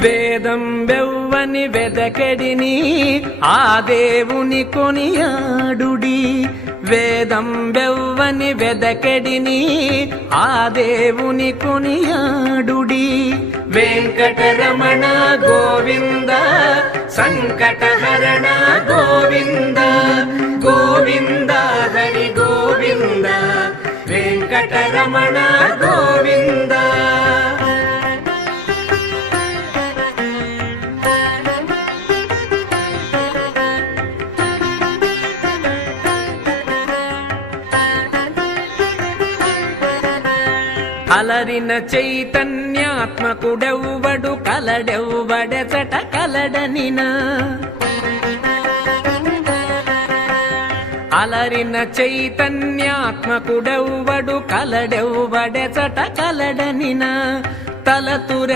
వేదం వెవ్వని వెదకెడిని ఆ దేవుని కొనియాడుడి. వేదం వెవ్వని వెదకెడిని ఆ దేవుని కొనియాడుడి. వెంకటరమణ గోవింద సంకటహరణ గోవింద గోవింద హరి గోవింద వెంకటరమణ గోవింద. అలరిన చైతన్యాత్మకుడెవ్వడు కలడెవ్వడెచట కలడనినా. అలరిన చైతన్యాత్మకుడెవ్వడు కలడెవ్వడెచట కలడనినా. తలతురెవ్